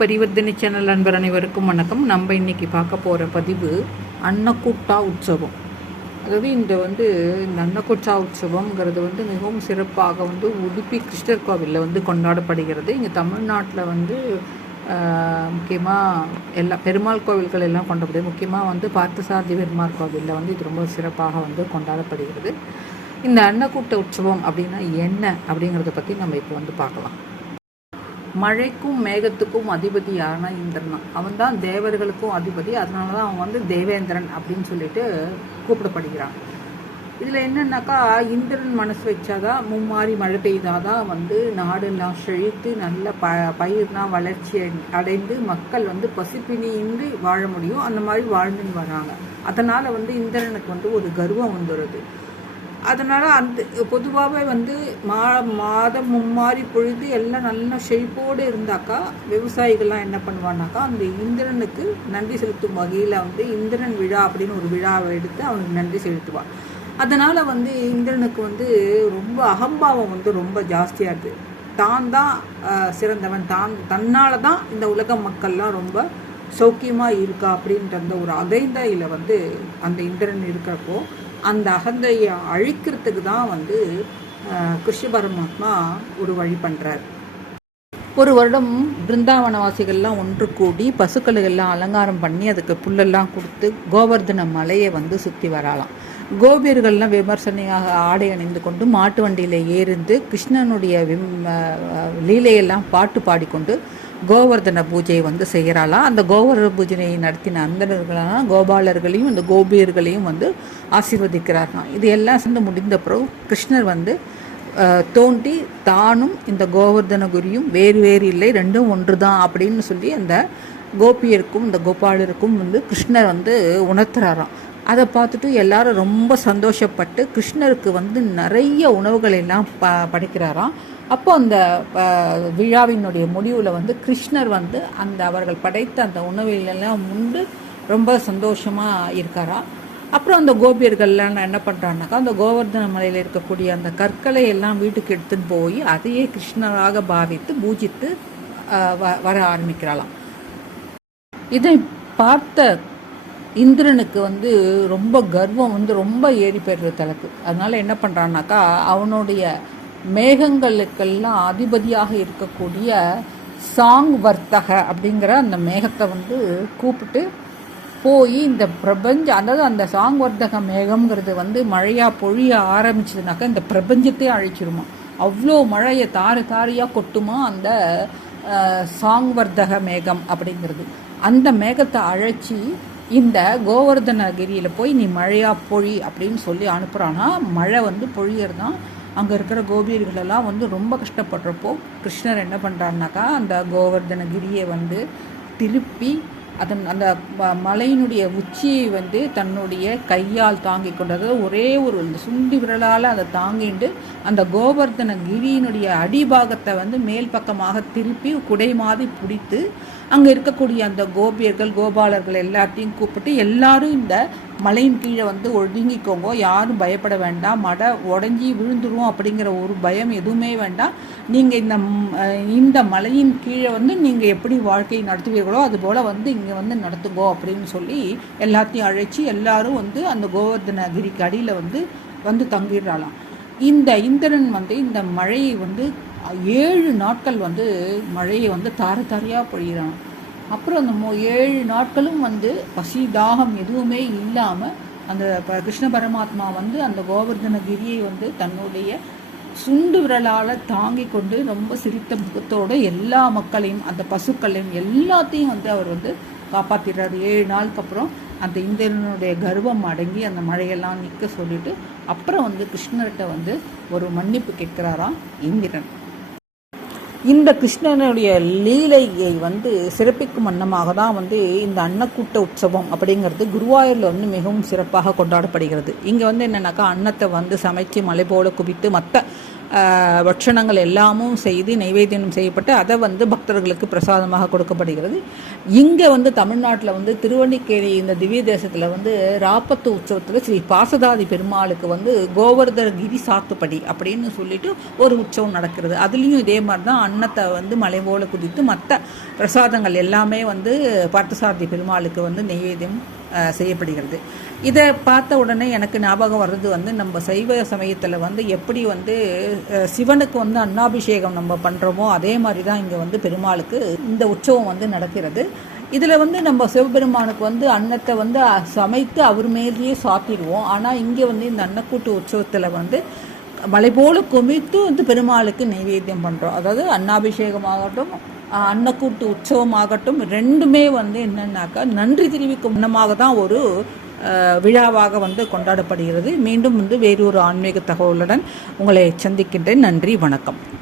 பரிவர்த்தனை சேனல் நண்பர் அனைவருக்கும் வணக்கம். நம்ம இன்னைக்கு பார்க்க போகிற பதிவு அன்னக்கூட்டா உற்சவம். அதாவது இந்த வந்து இந்த அன்னக்கூட்டா உற்சவம்ங்கிறது வந்து மிகவும் சிறப்பாக வந்து உடுப்பி கிருஷ்ணர் கோவிலில் வந்து கொண்டாடப்படுகிறது. இங்கே தமிழ்நாட்டில் வந்து முக்கியமாக எல்லா பெருமாள் கோவில்கள் எல்லாம் கொண்டாடப்படுது முக்கியமாக வந்து பார்த்தசாரதி பெருமாள் கோவிலில் வந்து இது ரொம்ப சிறப்பாக வந்து கொண்டாடப்படுகிறது. இந்த அன்னக்கூட்ட உற்சவம் அப்படின்னா என்ன அப்படிங்கிறத பற்றி நம்ம இப்போ வந்து பார்க்கலாம். மழைக்கும் மேகத்துக்கும் அதிபதியான இந்திரன். தான் அவன் தான் தேவர்களுக்கும் அதிபதி. அதனால தான் அவன் வந்து தேவேந்திரன் அப்படின்னு சொல்லிட்டு கூப்பிடப்படுகிறான். இதில் என்னன்னாக்கா இந்திரன் மனசு வச்சாதான் மும்மாறி மழை பெய்தாதான் வந்து நாடெல்லாம் செழித்து நல்ல ப பயிர்லாம் வளர்ச்சி அடைந்து மக்கள் வந்து பசிப்பினியின்றி வாழ முடியும். அந்த மாதிரி வாழ்ந்துன்னு வராங்க. அதனால் வந்து இந்திரனுக்கு வந்து ஒரு கர்வம் வந்துடுது அதனால் அந்த பொதுவாகவே வந்து மா மாதம் மும்மாறி பொழுது எல்லாம் நல்லா செழிப்போடு இருந்தாக்கா விவசாயிகள்லாம் என்ன பண்ணுவான்னாக்கா அந்த இந்திரனுக்கு நன்றி செலுத்தும் வகையில் வந்து இந்திரன் விழா அப்படின்னு ஒரு விழாவை எடுத்து அவனுக்கு நன்றி செலுத்துவான். அதனால் வந்து இந்திரனுக்கு வந்து ரொம்ப அகம்பாவம் வந்து ரொம்ப ஜாஸ்தியாக இருக்குது தான் தான் சிறந்தவன். தான் தன்னால் தான் இந்த உலக மக்கள்லாம் ரொம்ப சௌக்கியமாக இருக்கா அப்படின்ற அந்த ஒரு அதைந்தையில் வந்து அந்த இந்திரன் இருக்கிறப்போ அந்த அகந்தையை அழிக்கிறதுக்கு தான் வந்து கிருஷ்ண பரமாத்மா ஒரு வழி பண்ணுறார் ஒரு வருடம் பிருந்தாவனவாசிகள்லாம் ஒன்று கூடி பசுக்களுக்கெல்லாம் அலங்காரம் பண்ணி அதுக்கு புல்லெல்லாம் கொடுத்து கோவர்தன மலையை வந்து சுற்றி வரலாம் கோபியர்கள்லாம் விமர்சனையாக ஆடை அணிந்து கொண்டு மாட்டு வண்டியில் ஏறிந்து கிருஷ்ணனுடைய விம் லீலையெல்லாம் பாட்டு பாடிக்கொண்டு கோவர்தன பூஜையை வந்து செய்கிறாளாம். அந்த கோவர்தன பூஜையை நடத்தின அந்தனர்களான கோபாலர்களையும் இந்த கோபியர்களையும் வந்து ஆசீர்வதிக்கிறார்களாம். இது எல்லாம் சேர்ந்து முடிந்த பிறகு கிருஷ்ணர் வந்து தோண்டி தானும் இந்த கோவர்தன குரியும் வேறு வேறு இல்லை ரெண்டும் ஒன்று தான் அப்படின்னு சொல்லி அந்த கோபியருக்கும் இந்த கோபாலருக்கும் வந்து கிருஷ்ணர் வந்து உணர்த்துறாராம். அதை பார்த்துட்டு எல்லாரும் ரொம்ப சந்தோஷப்பட்டு கிருஷ்ணருக்கு வந்து நிறைய உணவுகள் எல்லாம் ப படைக்கிறாராம். அப்போ அந்த விழாவினுடைய முடிவில் வந்து கிருஷ்ணர் வந்து அந்த அவர்கள் படைத்த அந்த உணவுகளெல்லாம் உண்டு ரொம்ப சந்தோஷமாக இருக்காரா அப்புறம் அந்த கோபியர்கள்லாம் என்ன பண்ணுறான்னாக்கா அந்த கோவர்தன மலையில் இருக்கக்கூடிய அந்த கற்களை எல்லாம் வீட்டுக்கு எடுத்துன்னு போய் அதையே கிருஷ்ணராக பாவித்து பூஜித்து வர ஆரம்பிக்கிறாளாம். இதை பார்த்த இந்திரனுக்கு வந்து ரொம்ப கர்வம் வந்து ரொம்ப ஏறி போயிடுற தலக்கு. அதனால் என்ன பண்ணுறான்னாக்கா அவனுடைய மேகங்களுக்கெல்லாம் அதிபதியாக இருக்கக்கூடிய சாங் வர்த்தக அப்படிங்கிற அந்த மேகத்தை வந்து கூப்பிட்டு போய் இந்த பிரபஞ்ச அதாவது அந்த சாங் வர்த்தக மேகம்ங்கிறது வந்து மழையாக பொழிய ஆரம்பிச்சதுனாக்கா இந்த பிரபஞ்சத்தையே அழிச்சிருமா. அவ்வளோ மழையை தாறு தாரியாக கொட்டுமா அந்த சாங் வர்த்தக மேகம் அப்படிங்கிறது. அந்த மேகத்தை அழைச்சி இந்த கோவர்தனகிரியில் போய் நீ மழையாக பொழி அப்படின்னு சொல்லி அனுப்புகிறான்னா மழை வந்து பொழியர் தான் அங்கே இருக்கிற கோபியர்களெல்லாம் வந்து ரொம்ப கஷ்டப்படுறப்போ கிருஷ்ணர் என்ன பண்ணுறாருனாக்கா அந்த கோவர்தனகிரியை வந்து திருப்பி அதன் அந்த மலையினுடைய உச்சியை வந்து தன்னுடைய கையால் தாங்கி கொண்டது. ஒரே ஒரு சுண்டி விரலால் அதை தாங்கிட்டு அந்த கோவர்தன கிரியினுடைய அடிபாகத்தை வந்து மேல் பக்கமாக திருப்பி குடை மாதிரி பிடித்து அங்கே இருக்கக்கூடிய அந்த கோபியர்கள் கோபாலர்கள் எல்லாத்தையும் கூப்பிட்டு எல்லாரும் இந்த மலையின் கீழே வந்து ஒடுங்கிக்கோங்க. யாரும் பயப்பட வேண்டாம். மடை உடஞ்சி விழுந்துருவோம் அப்படிங்கிற ஒரு பயம் எதுவுமே வேண்டாம். நீங்கள் இந்த இந்த மலையின் கீழே வந்து நீங்கள் எப்படி வாழ்க்கையை நடத்துவீர்களோ அதுபோல் வந்து இங்கே வந்து நடத்துங்கோ அப்படின்னு சொல்லி எல்லாத்தையும் அழைச்சி எல்லாரும் வந்து அந்த கோவர்தனகிரிக்கு அடியில் வந்து வந்து தங்கிடுறாளாம். இந்த இந்திரன் வந்து இந்த மழையை வந்து ஏழு நாட்கள் வந்து மழையை வந்து தார தாரையாக பொழிகிறான் அப்புறம் அந்த மோ ஏழு நாட்களும் வந்து பசி தாகம் எதுவுமே இல்லாமல் அந்த கிருஷ்ண பரமாத்மா வந்து அந்த கோவர்தனகிரியை வந்து தன்னுடைய சுண்டு விரலால் தாங்கி கொண்டு ரொம்ப சிரித்த முகத்தோடு எல்லா மக்களையும் அந்த பசுக்களையும் எல்லாத்தையும் வந்து அவர் வந்து காப்பாற்றிடுறாரு ஏழு நாளுக்கு அப்புறம் அந்த இந்திரனுடைய கர்வம் அடங்கி அந்த மழையெல்லாம் நிற்க சொல்லிட்டு அப்புறம் வந்து கிருஷ்ணர்கிட்ட வந்து ஒரு மன்னிப்பு கேட்குறாராம் இந்திரன். இந்த கிருஷ்ணனுடைய லீலையை வந்து சிறப்பிக்கும் வண்ணமாக தான் வந்து இந்த அன்னக்கூட்ட உற்சவம் அப்படிங்கிறது குருவாயூரில் வந்து மிகவும் சிறப்பாக கொண்டாடப்படுகிறது. இங்கே வந்து என்னென்னாக்கா அன்னத்தை வந்து சமைச்சு மலை போல குவித்து மற்ற பட்சணங்கள் எல்லாமும் செய்து நைவேத்தியம் செய்யப்பட்டு அதை வந்து பக்தர்களுக்கு பிரசாதமாக கொடுக்கப்படுகிறது. இங்கே வந்து தமிழ்நாட்டில் வந்து திருவண்ணிக்கேரி இந்த திவ்ய தேசத்தில் வந்து ராப்பத்து உற்சவத்தில் ஸ்ரீ பாசதாதி பெருமாளுக்கு வந்து கோவர்தர் கிரி சாத்துப்படி அப்படின்னு சொல்லிட்டு ஒரு உற்சவம் நடக்கிறது. அதுலேயும் இதே மாதிரி தான் அன்னத்தை வந்து மலை போல குதித்து மற்ற பிரசாதங்கள் எல்லாமே வந்து பார்த்தசாரதி பெருமாளுக்கு வந்து நெய்வேத்தியம் செய்யப்படுகிறது. இதை பார்த்த உடனே எனக்கு ஞாபகம் வர்றது வந்து நம்ம சைவ சமயத்தில் வந்து எப்படி வந்து சிவனுக்கு வந்து அன்னாபிஷேகம் நம்ம பண்ணுறோமோ அதே மாதிரி தான் இங்கே வந்து பெருமாளுக்கு இந்த உற்சவம் வந்து நடக்கிறது. இதில் வந்து நம்ம சிவபெருமானுக்கு வந்து அன்னத்தை வந்து சமைத்து அவர் மேலேயே சாப்பிடுவோம் ஆனால் இங்கே வந்து இந்த அன்னக்கூட்டு உற்சவத்தில் வந்து மலை போல குமித்து வந்து பெருமாளுக்கு நைவேத்தியம் பண்ணுறோம் அதாவது அன்னாபிஷேகமாகட்டும் அன்னக்கூட்டு அன்னக்கூட்டு உற்சவமாகட்டும் ரெண்டுமே வந்து என்னன்னாக்கா நன்றி தெரிவிக்கும் முன்னமாக தான் ஒரு விழாவாக வந்து கொண்டாடப்படுகிறது. மீண்டும் வந்து வேறொரு ஆன்மீக தகவலுடன் உங்களை சந்திக்கின்றேன். நன்றி வணக்கம்.